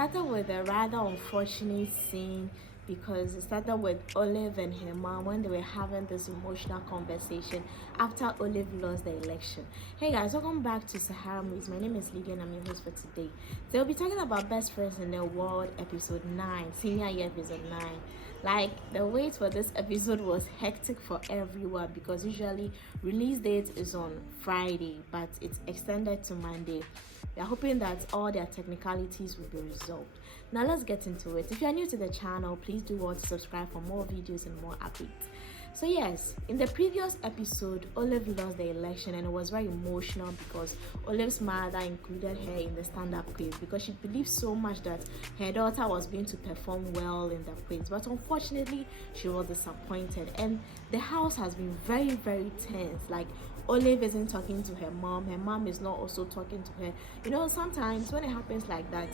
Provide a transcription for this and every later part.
started with a rather unfortunate scene because it started with Olive and her mom when they were having this emotional conversation after Olive lost the election. Hey guys, welcome back to Sahara Movies. My name is Lydia and I'm your host for today. So we'll be talking about Best Friends in the World, episode 9, senior year episode 9. Like, the wait for this episode was hectic for everyone because usually release date is on Friday, but it's extended to Monday. We are hoping that all their technicalities will be resolved. Now let's get into it. If you are new to the channel, please do want to subscribe for more videos and more updates. So yes, in the previous episode, Olive lost the election and it was very emotional because Olive's mother included her in the stand-up quiz because she believed so much that her daughter was going to perform well in the quiz. But unfortunately, she was disappointed and the house has been very, very tense. Like, Olive isn't talking to her mom is not also talking to her. You know, sometimes when it happens like that,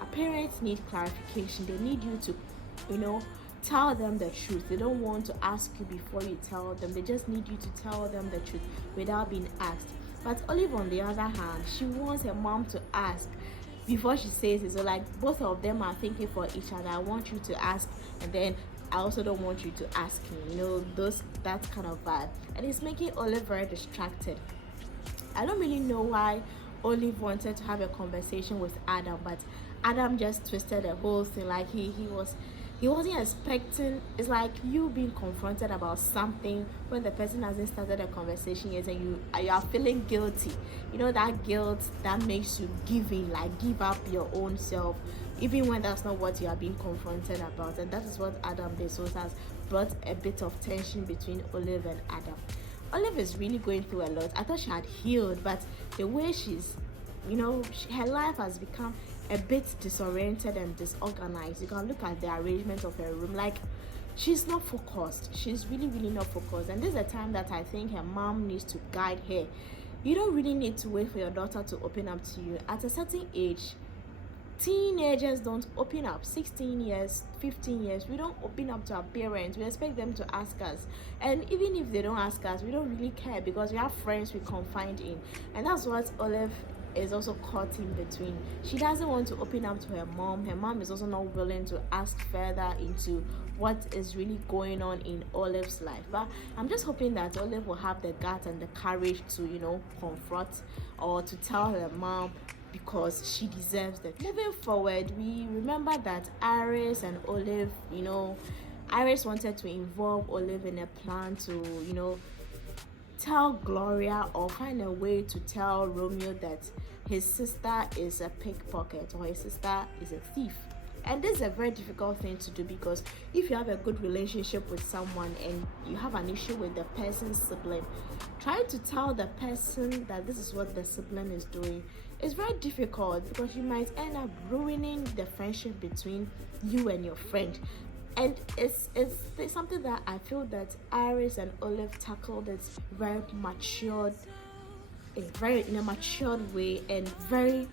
our parents need clarification. They need you to, tell them the truth. They don't want to ask you before you tell them. They just need you to tell them the truth without being asked. But Olive, on the other hand, she wants her mom to ask before she says it. So like, both of them are thinking for each other. I want you to ask, and then I also don't want you to ask me. That kind of vibe. And it's making Olive very distracted. I don't really know why Olive wanted to have a conversation with Adam, but Adam just twisted the whole thing. Like, he wasn't expecting. It's like you being confronted about something when the person hasn't started a conversation yet, and you are feeling guilty. You know, that guilt that makes you give up your own self, even when that's not what you are being confronted about. And that is what Adam did. So it has brought a bit of tension between Olive and Adam. Olive is really going through a lot. I thought she had healed, but the way she's, her life has become a bit disoriented and disorganized. You can look at the arrangement of her room. Like, she's not focused. She's really, really not focused. And this is the time that I think her mom needs to guide her. You don't really need to wait for your daughter to open up to you. At a certain age, teenagers don't open up. 16 years, 15 years, we don't open up to our parents. We expect them to ask us, and even if they don't ask us, we don't really care because we have friends we confide in. And that's what Olive is also caught in between. She doesn't want to open up to her mom is also not willing to ask further into what is really going on in Olive's life. But I'm just hoping that Olive will have the guts and the courage to confront or to tell her mom, because she deserves that. Moving forward, we remember that Iris and Olive, Iris wanted to involve Olive in a plan to, tell Gloria or find a way to tell Romeo that his sister is a pickpocket or his sister is a thief. And this is a very difficult thing to do because if you have a good relationship with someone and you have an issue with the person's sibling, trying to tell the person that this is what the sibling is doing is very difficult because you might end up ruining the friendship between you and your friend. And it's something that I feel that Iris and Olive tackled it very matured, in a matured way and very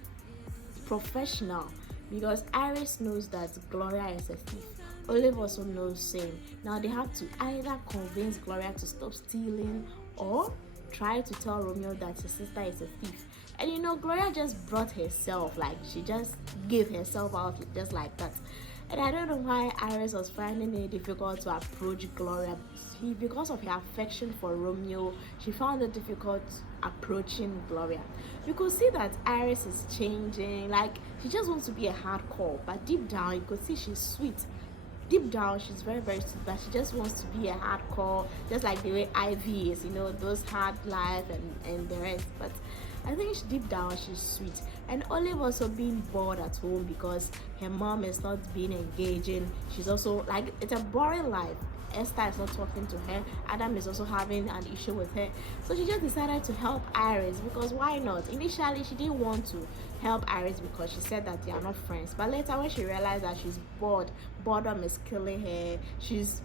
professional, because Iris knows that Gloria is a thief. Olive also knows same. Now they have to either convince Gloria to stop stealing or try to tell Romeo that his sister is a thief. And Gloria just brought herself, like she just gave herself out just like that. And I don't know why Iris was finding it difficult to approach Gloria. Because of her affection for Romeo, she found it difficult approaching Gloria. You could see that Iris is changing. Like, she just wants to be a hardcore, but deep down you could see she's sweet. Deep down she's very, very sweet, but she just wants to be a hardcore, just like the way Ivy is, those hard life and the rest. But I think deep down she's sweet. And Olive also being bored at home because her mom is not being engaging. She's also like, it's a boring life. Esther is not talking to her. Adam is also having an issue with her. So she just decided to help Iris because why not? Initially, she didn't want to help Iris because she said that they are not friends. But later, when she realized that she's bored, boredom is killing her. She's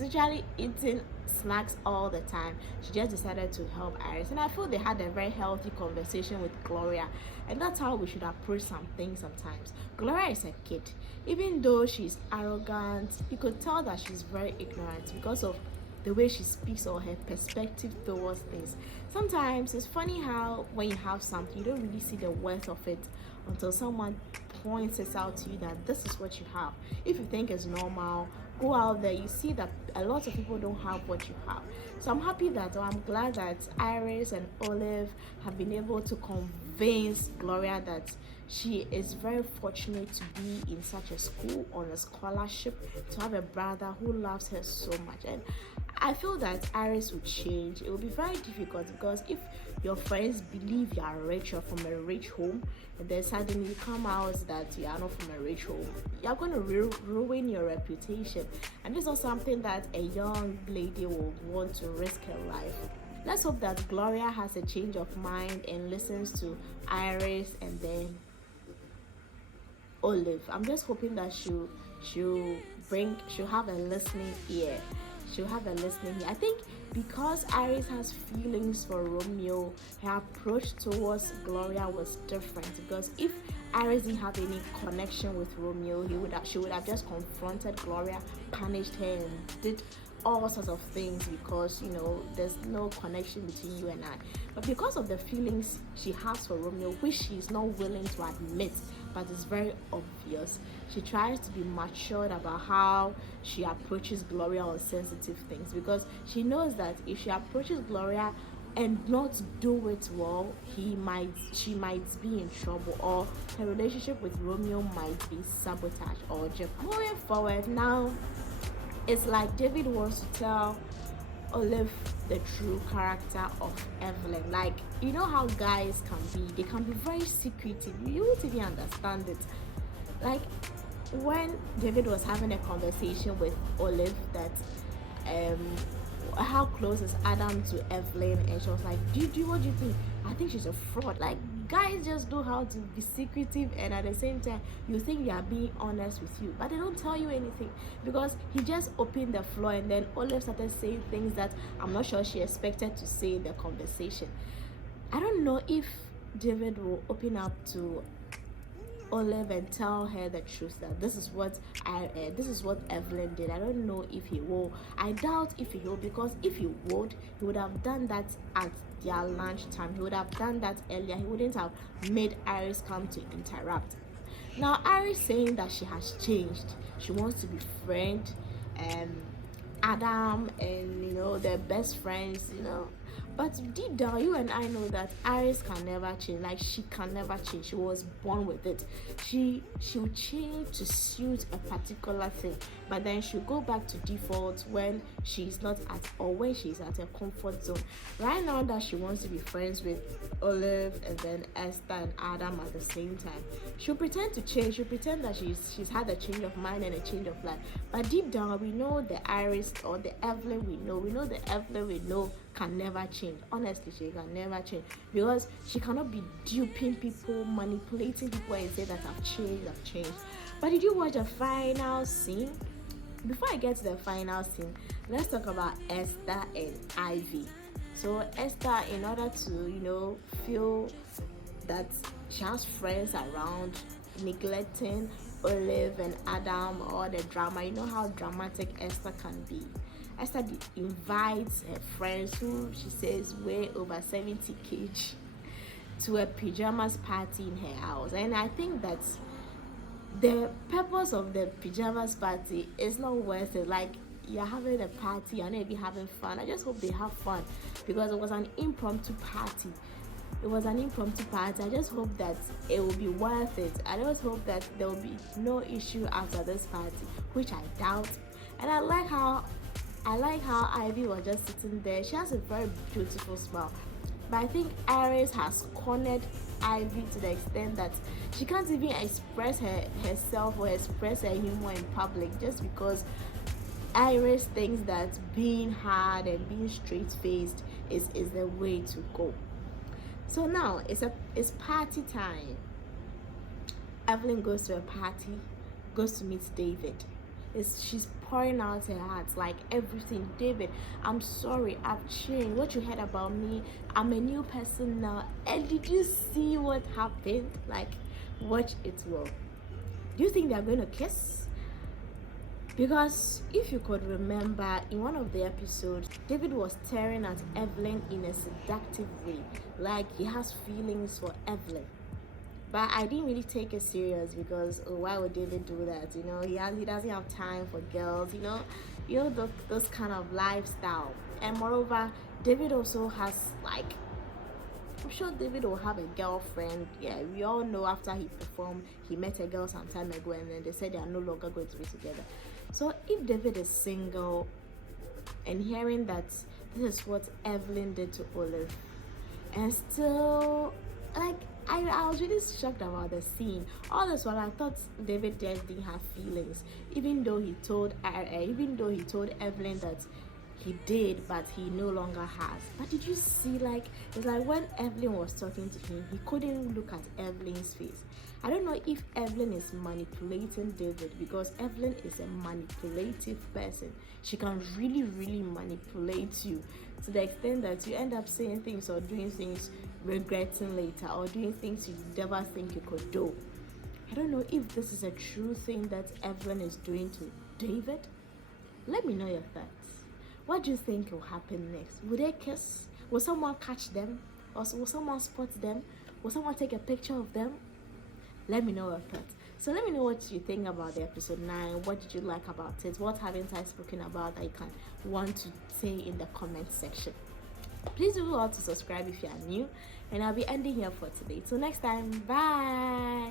literally eating snacks all the time. She just decided to help Iris, and I feel they had a very healthy conversation with Gloria, and that's how we should approach some things sometimes. Gloria is a kid. Even though she's arrogant, you could tell that she's very ignorant because of the way she speaks or her perspective towards things. Sometimes it's funny how when you have something, you don't really see the worth of it until someone points it out to you that this is what you have. If you think it's normal, go out there, you see that a lot of people don't have what you have. So I'm happy that, or I'm glad that Iris and Olive have been able to convince Gloria that she is very fortunate to be in such a school on a scholarship, to have a brother who loves her so much. And I feel that Iris would change. It will be very difficult because if your friends believe you are rich or from a rich home, and then suddenly you come out that you are not from a rich home, you're going to ruin your reputation. And this is not something that a young lady will want to risk her life. Let's hope that Gloria has a change of mind and listens to Iris and then Olive. I'm just hoping that she'll have a listening ear. She'll have a listening ear. I think because Iris has feelings for Romeo, her approach towards Gloria was different. Because if Iris didn't have any connection with Romeo, she would have just confronted Gloria, punished her, and did all sorts of things because there's no connection between you and I. But because of the feelings she has for Romeo, which she's not willing to admit, but it's very obvious, she tries to be matured about how she approaches Gloria on sensitive things, because she knows that if she approaches Gloria and not do it well, she might be in trouble, or her relationship with Romeo might be sabotaged or just moving forward. Now it's like David wants to tell Olive the true character of Evelyn. Like, you know how guys can be, they can be very secretive, you won't even understand it. Like when David was having a conversation with Olive that how close is Adam to Evelyn, and she was like, what do you think? I think she's a fraud. Like, guys just know how to be secretive, and at the same time you think they are being honest with you, but they don't tell you anything, because he just opened the floor and then Olive started saying things that I'm not sure she expected to say in the conversation. I don't know if David will open up to Olive and tell her the truth, that this is what Evelyn did. I don't know if he will. I doubt if he will, because if he would have done that at their lunch time. He would have done that earlier. He wouldn't have made Iris come to interrupt. Now Iris saying that she has changed, she wants to be friend Adam, and they're best friends, but deep down you and I know that Iris can never change. Like, she can never change. She was born with it. She'll change to suit a particular thing, but then she'll go back to default when she's not at, or when she's at her comfort zone. Right now that she wants to be friends with Olive and then Esther and Adam at the same time, she'll pretend to change. She'll pretend that she's had a change of mind and a change of life, but deep down we know the Iris, or the Evelyn we know the Evelyn we know can never change. Honestly, she can never change, because she cannot be duping people, manipulating people and say that I've changed. But did you watch the final scene? Before I get to the final scene, let's talk about Esther and Ivy. So Esther, in order to feel that she has friends around, neglecting Olive and Adam, or the drama, you know how dramatic Esther can be. Esther invites her friends, who she says weigh over 70 kg, to a pajamas party in her house. And I think that the purpose of the pajamas party is not worth it. Like, you're having a party, you're not even having fun. I just hope they have fun, because it was an impromptu party. I just hope that it will be worth it. I just hope that there will be no issue after this party, which I doubt. And I like how Ivy was just sitting there. She has a very beautiful smile, but I think Iris has cornered Ivy to the extent that she can't even express herself or express her humor in public, just because Iris thinks that being hard and being straight-faced is the way to go. So now it's party time. Evelyn goes to a party, goes to meet David. She's pouring out her heart, like everything. David, I'm sorry, I've changed. What you heard about me, I'm a new person now. And did you see what happened? Like, watch it well. Do you think they're going to kiss? Because if you could remember, in one of the episodes, David was staring at Evelyn in a seductive way, like he has feelings for Evelyn. But I didn't really take it serious because, oh, why would David do that? He doesn't have time for girls. Those kind of lifestyle. And moreover, David also has, like, I'm sure David will have a girlfriend. Yeah, we all know after he performed, he met a girl some time ago, and then they said they are no longer going to be together. So if David is single, and hearing that this is what Evelyn did to Olive, and still, like, I was really shocked about the scene. All this while I thought David just didn't have feelings, even though he told Evelyn that he did, but he no longer has. But did you see, like, it's like when Evelyn was talking to him, he couldn't look at Evelyn's face. I don't know if Evelyn is manipulating David, because Evelyn is a manipulative person. She can really, really manipulate you to the extent that you end up saying things or doing things regretting later, or doing things you never think you could do. I don't know if this is a true thing that Evelyn is doing to David. Let me know your thoughts. What do you think will happen next? Will they kiss? Will someone catch them? Or will someone spot them? Will someone take a picture of them? Let me know your thoughts. So let me know what you think about the episode 9. What did you like about it? What haven't I spoken about that you can want to say in the comment section? Please do also subscribe if you are new. And I'll be ending here for today. Till next time, bye.